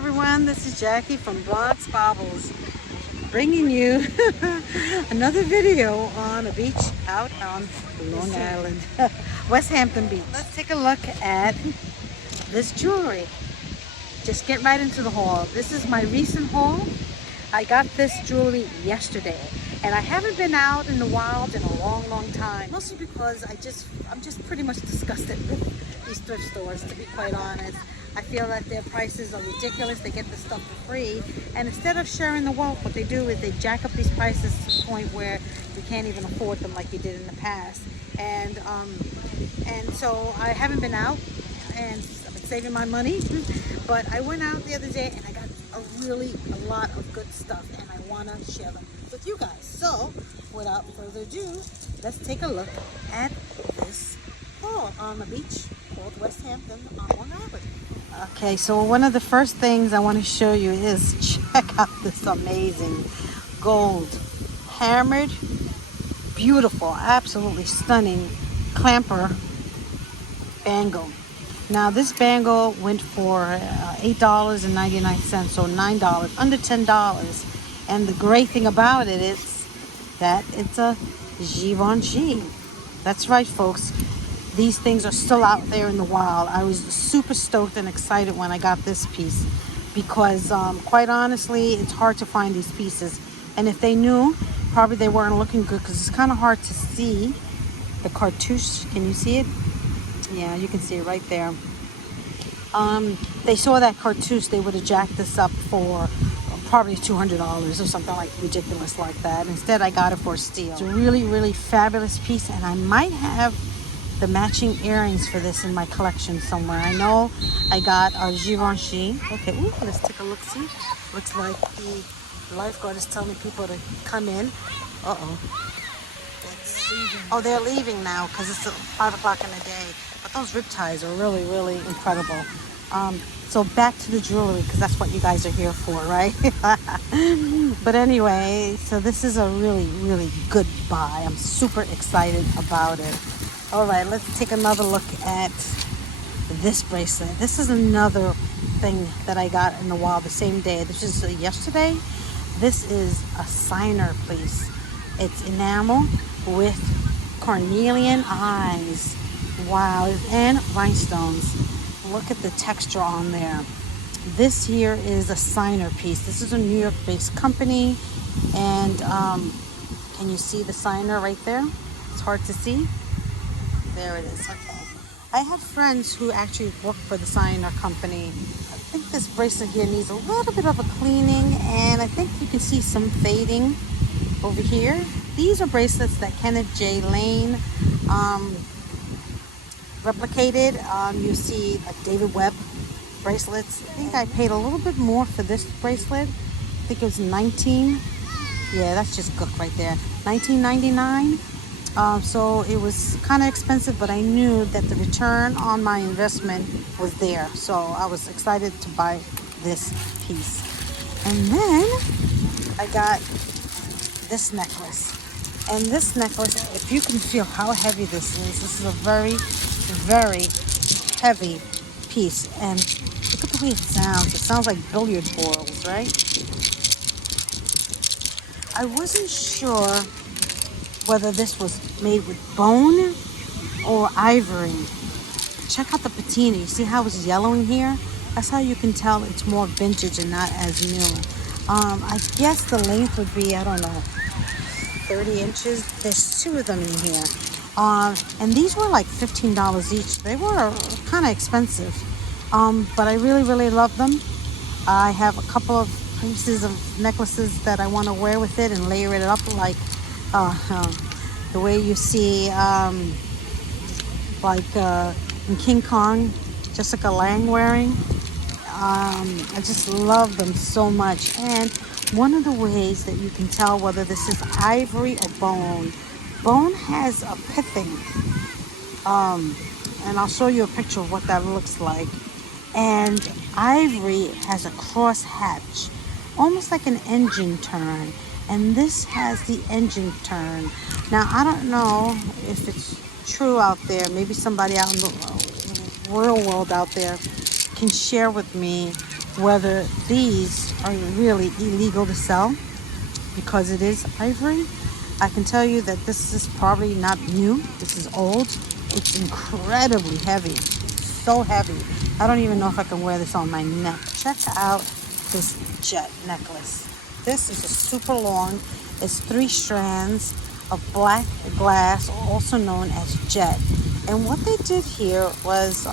everyone, this is Jackie from Bronx Bobbles, bringing you another video on a beach out on Long Island, West Hampton Beach. Let's take a look at this jewelry. Just get right into the haul. This is my recent haul. I got this jewelry yesterday, and I haven't been out in the wild in a long time, mostly because I'm just pretty much disgusted with these thrift stores, to be quite honest. I feel that their prices are ridiculous. They get the stuff for free, and instead of sharing the wealth, what they do is they jack up these prices to the point where you can't even afford them like you did in the past. And so I haven't been out, and I've been saving my money. But I went out the other day and I got a lot of good stuff, and I want to share them with you guys. So without further ado, let's take a look at this haul on the beach called West Hampton on Long Island. Okay, so one of the first things I want to show you is check out this amazing gold hammered, beautiful, absolutely stunning clamper bangle. Now this bangle went for $8.99, so $9, under $10. And the great thing about it is that it's a Givenchy. That's right, folks. These things are still out there in the wild. I was super stoked and excited when I got this piece because quite honestly, it's hard to find these pieces. And if they knew, probably they weren't looking good because it's kind of hard to see the cartouche. Can you see it? Yeah, you can see it right there. They saw that cartouche, they would have jacked this up for probably $200 or something like ridiculous like that. Instead, I got it for a steal. It's a really fabulous piece, and I might have the matching earrings for this in my collection somewhere. I know I got a Givenchy. Okay, ooh, let's take a look. See, looks like the lifeguard is telling people to come in. Oh, they're leaving now because it's 5 o'clock in the day. But those rib ties are really incredible. So back to the jewelry, because that's what you guys are here for, right? But anyway, so this is a really good buy. I'm super excited about it. All right, let's take another look at this bracelet. This is another thing that I got in the wild the same day. This is yesterday. This is a Ciner piece. It's enamel with cornelian eyes. Wow, and rhinestones. Look at the texture on there. This here is a Ciner piece. This is a New York-based company, and can you see the Ciner right there? It's hard to see. There it is. Okay. I have friends who actually work for the Ciner company. I think this bracelet here needs a little bit of a cleaning, and I think you can see some fading over here. These are bracelets that Kenneth J. Lane replicated. You see like David Webb bracelets. I think I paid a little bit more for this bracelet. I think it was $19. Yeah, that's just gook right there. $19.99. So it was kind of expensive, but I knew that the return on my investment was there. So I was excited to buy this piece. And then I got this necklace. And this necklace, if you can feel how heavy this is a very heavy piece. And look at the way it sounds. It sounds like billiard balls, right? I wasn't sure whether this was made with bone or ivory. Check out the patina. You see how it's yellowing here? That's how you can tell it's more vintage and not as new. I guess the length would be, I don't know, 30 inches. There's 2 of them in here. And these were like $15 each. They were kind of expensive. But I really love them. I have a couple of pieces of necklaces that I want to wear with it and layer it up like the way you see in King Kong, Jessica Lange wearing. I just love them so much. And one of the ways that you can tell whether this is ivory or bone has a pithing, and I'll show you a picture of what that looks like. And ivory has a cross hatch, almost like an engine turn. And this has the engine turn. Now, I don't know if it's true out there. Maybe somebody out in the real world out there can share with me whether these are really illegal to sell because it is ivory. I can tell you that this is probably not new. This is old. It's incredibly heavy. So heavy. I don't even know if I can wear this on my neck. Check out this jet necklace. This is a super long. It's 3 strands of black glass, also known as jet. And what they did here was,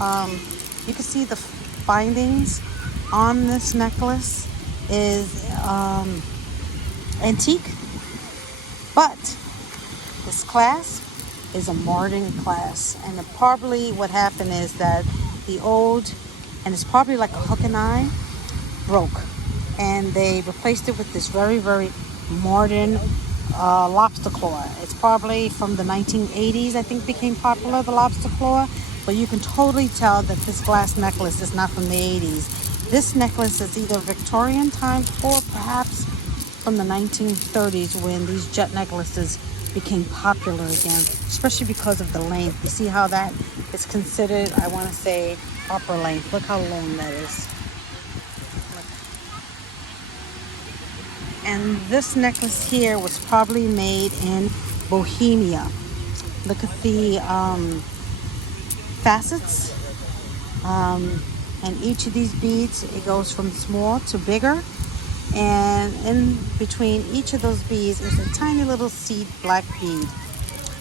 you can see the findings on this necklace is antique, but this clasp is a modern clasp. And probably what happened is that the old, and it's probably like a hook and eye, broke, and they replaced it with this very, very modern lobster claw. It's probably from the 1980s, I think, became popular, the lobster claw. But you can totally tell that this glass necklace is not from the 80s. This necklace is either Victorian times or perhaps from the 1930s, when these jet necklaces became popular again, especially because of the length. You see how that is considered, I want to say, upper length. Look how long that is. And this necklace here was probably made in Bohemia. Look at the facets. And each of these beads, it goes from small to bigger. And in between each of those beads is a tiny little seed black bead.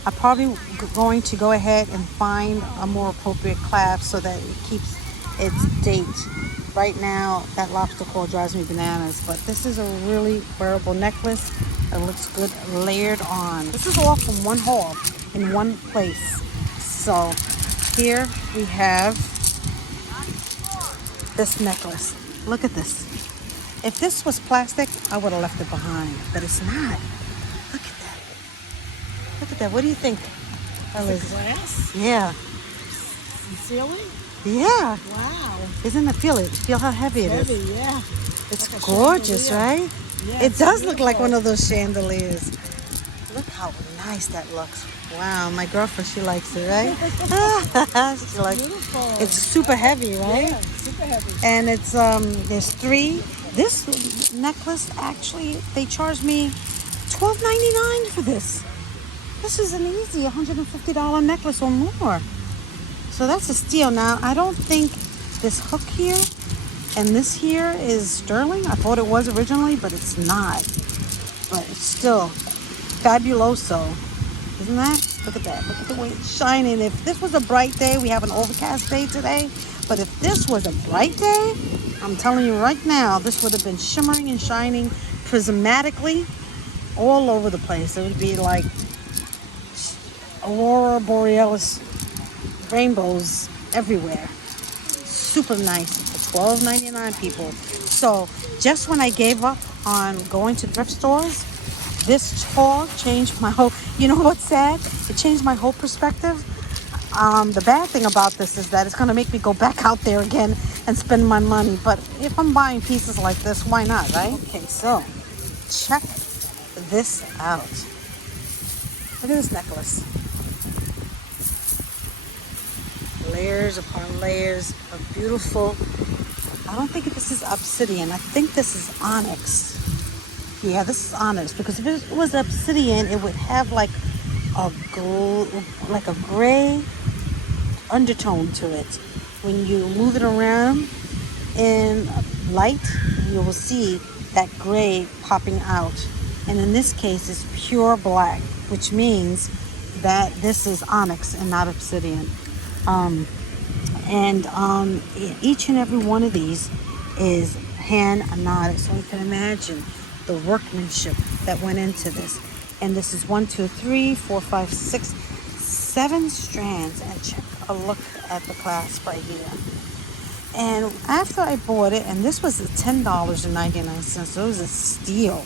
I'm probably going to go ahead and find a more appropriate clasp so that it keeps its date. Right now, that lobster claw drives me bananas, but this is a really wearable necklace that looks good layered on. This is all from one haul in one place. So here we have this necklace. Look at this. If this was plastic, I would have left it behind, but it's not. Look at that. Look at that. What do you think? Is it glass? Yeah. Ceiling? Yeah. Wow. Isn't it? Feel it. Feel how heavy it is. Heavy, yeah. It's like gorgeous, right? Yeah, It does look like one of those chandeliers. Look how nice that looks. Wow, my girlfriend, she likes it, right? She likes it. Beautiful. It's super heavy, right? Yeah, super heavy. And it's there's 3. This necklace, actually, they charged me $12.99 for this. This is an easy $150 necklace or more. So that's a steal. Now, I don't think this hook here and this here is sterling. I thought it was originally, but it's not. But it's still fabuloso. Isn't that? Look at that. Look at the way it's shining. If this was a bright day, we have an overcast day today. But if this was a bright day, I'm telling you right now, this would have been shimmering and shining prismatically all over the place. It would be like aurora borealis rainbows everywhere. Super nice for $12.99, people. So just when I gave up on going to thrift stores, this haul changed my whole, you know what's sad? It changed my whole perspective. The bad thing about this is that it's going to make me go back out there again and spend my money. But if I'm buying pieces like this, why not, right? Okay, so check this out. Look at this necklace. Layers upon layers of beautiful, I don't think this is obsidian. I think this is onyx. Yeah, this is onyx, because if it was obsidian, it would have like a gray undertone to it. When you move it around in light, you will see that gray popping out. And in this case, it's pure black, which means that this is onyx and not obsidian. Each and every one of these is hand knotted, so you can imagine the workmanship that went into this. And this is 1, 2, 3, 4, 5, 6, 7 strands. And check a look at the clasp right here. And after I bought it, and this was $10.99, so it was a steal.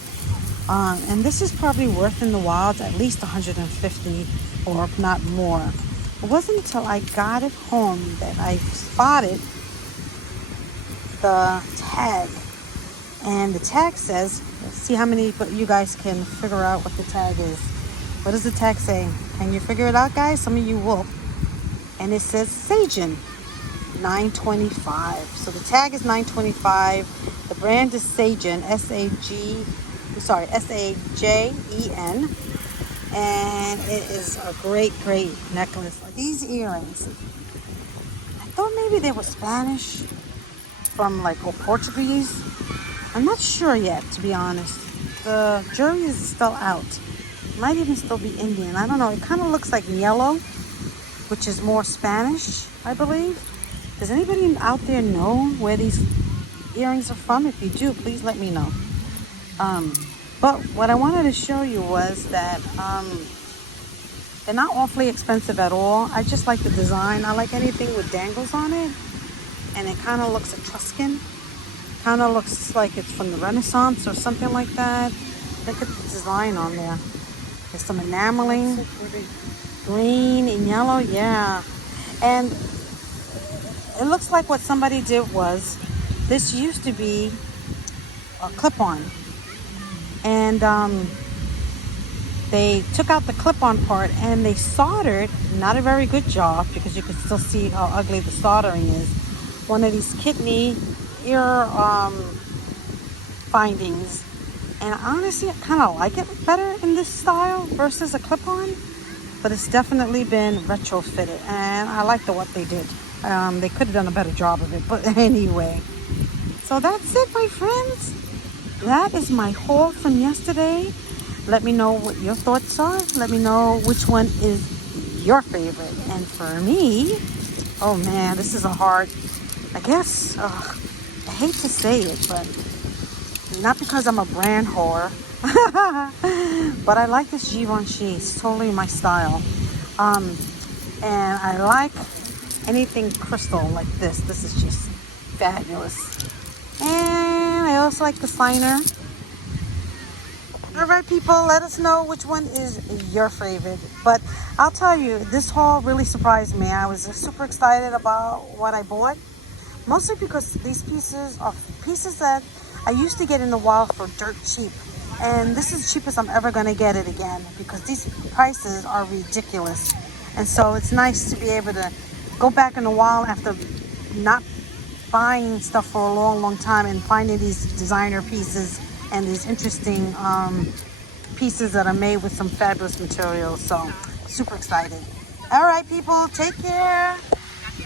And this is probably worth in the wild at least $150 or if not more. It wasn't until I got it home that I spotted the tag. And the tag says, let's see how many you guys can figure out what the tag is. What does the tag say? Can you figure it out, guys? Some of you will. And it says Sajen. $9.25. So the tag is $9.25. The brand is Sajen, Sajen, and it is a great necklace. These earrings, I thought maybe they were Spanish from like, or Portuguese. I'm not sure yet, to be honest. The jury is still out. Might even still be Indian. I don't know. It kind of looks like yellow, which is more Spanish, I believe. Does anybody out there know where these earrings are from? If you do, please let me know. But what I wanted to show you was that they're not awfully expensive at all. I just like the design. I like anything with dangles on it. And it kind of looks Etruscan. Kind of looks like it's from the Renaissance or something like that. Look at the design on there. There's some enameling. So pretty. Green and yellow, yeah. And it looks like what somebody did was, this used to be a clip-on. And they took out the clip-on part and they soldered, not a very good job because you can still see how ugly the soldering is, one of these kidney ear findings. And honestly, I kind of like it better in this style versus a clip-on. But it's definitely been retrofitted. And I like what they did. They could have done a better job of it. But anyway. So that's it, my friends. That is my haul from yesterday. Let me know what your thoughts are. Let me know which one is your favorite. And for me, oh man, this is a hard, I guess, I hate to say it, but not because I'm a brand whore, but I like this Givenchy. It's totally my style. And I like anything crystal like this. This is just fabulous. And I also like the Ciner. All right, people, let us know which one is your favorite. But I'll tell you, this haul really surprised me. I was super excited about what I bought. Mostly because these pieces are pieces that I used to get in the wild for dirt cheap. And this is the cheapest I'm ever going to get it again because these prices are ridiculous. And so it's nice to be able to go back in the wild after not buying stuff for a long time and finding these designer pieces and these interesting pieces that are made with some fabulous materials. So super excited. All right, people, take care.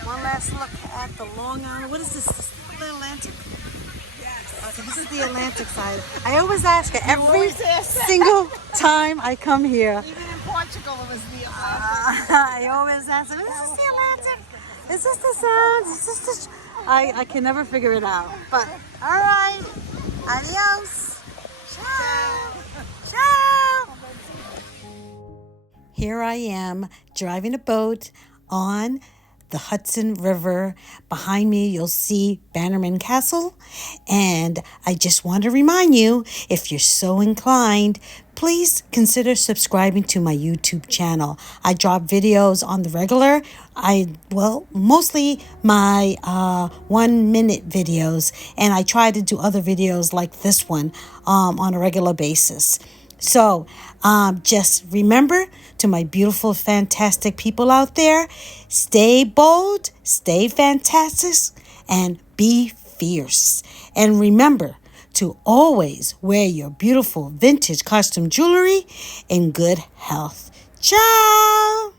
One last look at the Long Island. What is this? Is this the Atlantic? Yes. Okay, this is the Atlantic side. I always ask her every single time I come here. Even in Portugal, it was the I always ask her, is this the Atlantic? Is this the Sound? Is this the... I can never figure it out. But, all right. Adios. Ciao. Ciao. Here I am driving a boat on the Hudson River. Behind me, you'll see Bannerman Castle. And I just want to remind you, if you're so inclined, please consider subscribing to my YouTube channel. I drop videos on the regular. Mostly my 1 minute videos. And I try to do other videos like this one on a regular basis. So just remember, to my beautiful, fantastic people out there, stay bold, stay fantastic, and be fierce. And remember to always wear your beautiful vintage costume jewelry in good health. Ciao!